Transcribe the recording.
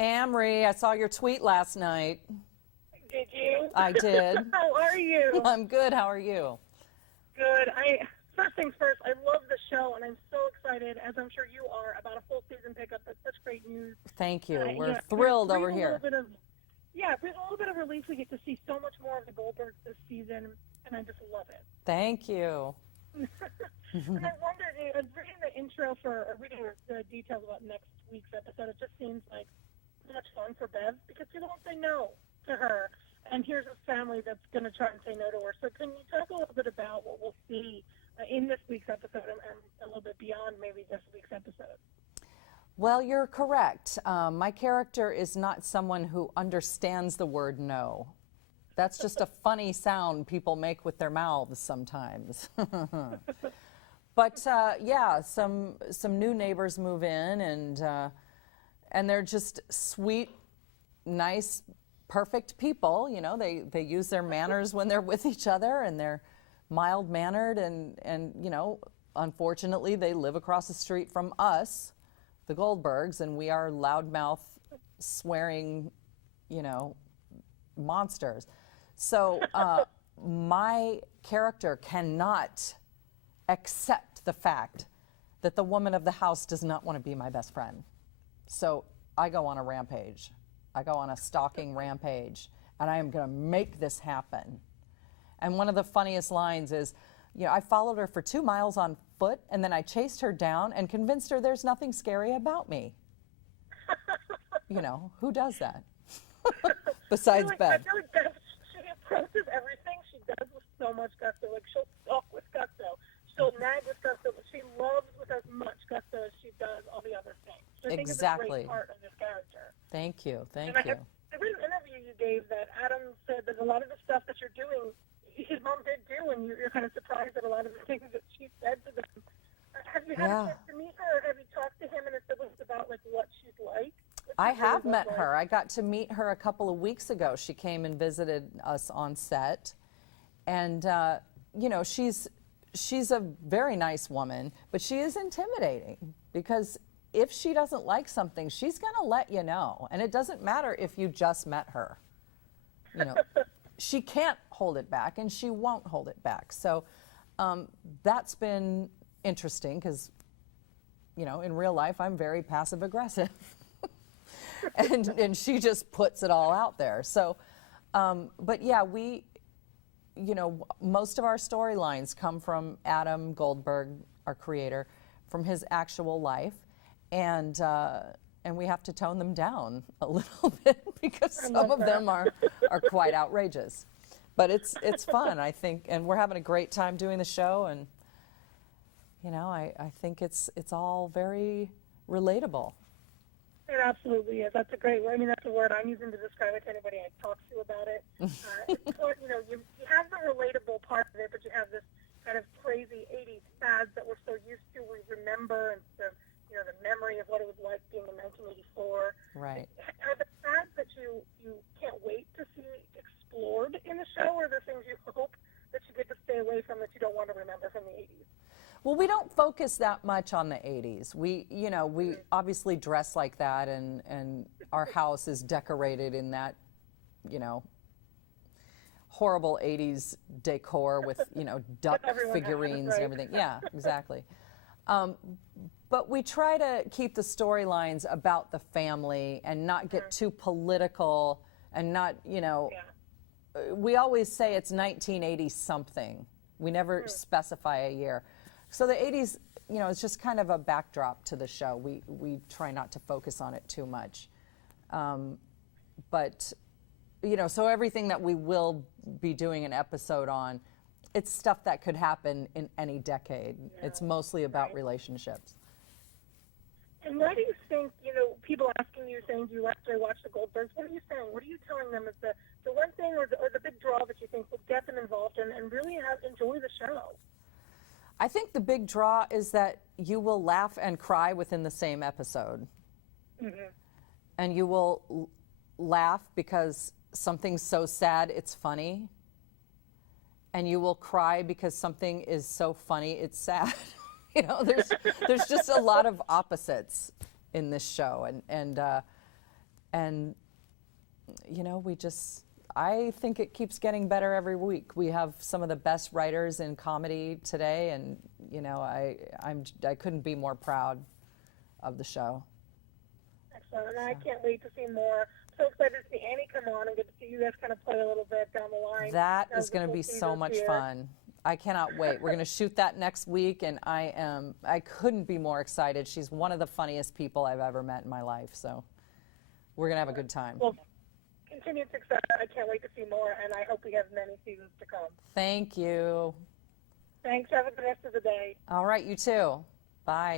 Amory, I saw your tweet last night. Did you? I did. How are you? I'm good. How are you? Good. First things first, I love the show, and I'm so excited, as I'm sure you are, about a full season pickup. That's such great news. Thank you. We're thrilled over here. There's a little bit of relief. We get to see so much more of the Goldbergs this season, and I just love it. Thank you. And I wondered, I was reading the intro reading the details about next week's episode. It just seems like so much fun for Bev because people won't say no to her. And here's a family that's going to try and say no to her. So can you talk a little bit about what we'll see in this week's episode and a little bit beyond maybe this week's episode? Well, you're correct. My character is not someone who understands the word no. That's just a funny sound people make with their mouths sometimes. But yeah, some new neighbors move in, and they're just sweet, nice, perfect people. You know, they use their manners when they're with each other, and they're mild-mannered, and you know, unfortunately, they live across the street from us, the Goldbergs, and we are loudmouth, swearing, you know, monsters. So my character cannot accept the fact that the woman of the house does not want to be my best friend. So I go on a rampage. I go on a stalking rampage, and I am going to make this happen. And one of the funniest lines is, you know, I followed her for 2 miles on foot, and then I chased her down and convinced her there's nothing scary about me. You know, who does that? Besides Bev. I feel like Bev, she approaches everything she does with so much gusto. Like, she'll stalk with gusto. She'll nag with gusto, but she loves with as much gusto as she does all the other things. So I think it's a great part of this character. Thank you. Thank you. I read an interview you gave that Adam said that a lot of the stuff that you're doing, his mom did do, and you're kind of surprised at a lot of the things that she said to them. Have you had a chance to meet her, or have you talked to him and it's about like what she's like? I have met her. I got to meet her a couple of weeks ago. She came and visited us on set, and you know, she's a very nice woman, but she is intimidating because if she doesn't like something, she's going to let you know, and it doesn't matter if you just met her. You know, she can't hold it back, and she won't hold it back. So that's been interesting because, you know, in real life, I'm very passive aggressive. and she just puts it all out there. So, but yeah, we, you know, most of our storylines come from Adam Goldberg, our creator, from his actual life, and we have to tone them down a little bit because some of them are quite outrageous. But it's fun, I think, and we're having a great time doing the show, and you know, I think it's all very relatable. It absolutely is. That's a great word. I mean, that's a word I'm using to describe it to anybody I talk to about it. You know, you have the relatable part of it, but you have this kind of crazy 80s fads that we're so used to. We remember, and the memory of what it was like being in 1984. Right. Are the fads that you can't wait to see explored in the show, or are there things you hope that you get to stay away from that you don't want to remember from the 80s? Well, we don't focus that much on the 80s. We obviously dress like that, and our house is decorated in that, you know, horrible 80s decor with, you know, duck figurines and everything. Yeah, exactly. But we try to keep the storylines about the family and not get too political and not, you know, we always say it's 1980 something. We never specify a year. So the 80s, you know, it's just kind of a backdrop to the show. We try not to focus on it too much. But, you know, so everything that we will be doing an episode on, it's stuff that could happen in any decade. It's mostly about relationships. And why do you think, you know, people asking you, saying, do you after watch the Goldbergs, what are you saying? What are you telling them is the one thing or the big draw that you think will get them involved and really enjoy the show? I think the big draw is that you will laugh and cry within the same episode. Mm-hmm. And you will laugh because something's so sad it's funny. And you will cry because something is so funny it's sad. You know, there's just a lot of opposites in this show. And And, I think it keeps getting better every week. We have some of the best writers in comedy today, and, I couldn't be more proud of the show. Excellent. And I can't wait to see more. So excited to see Annie come on and get to see you guys kind of play a little bit down the line. That is going to be so much fun. I cannot wait. We're going to shoot that next week, and I couldn't be more excited. She's one of the funniest people I've ever met in my life, so we're going to have a good time. Well, continued success. I can't wait to see more, and I hope we have many seasons to come. Thank you. Thanks. Have a good rest of the day. All right, you too. Bye.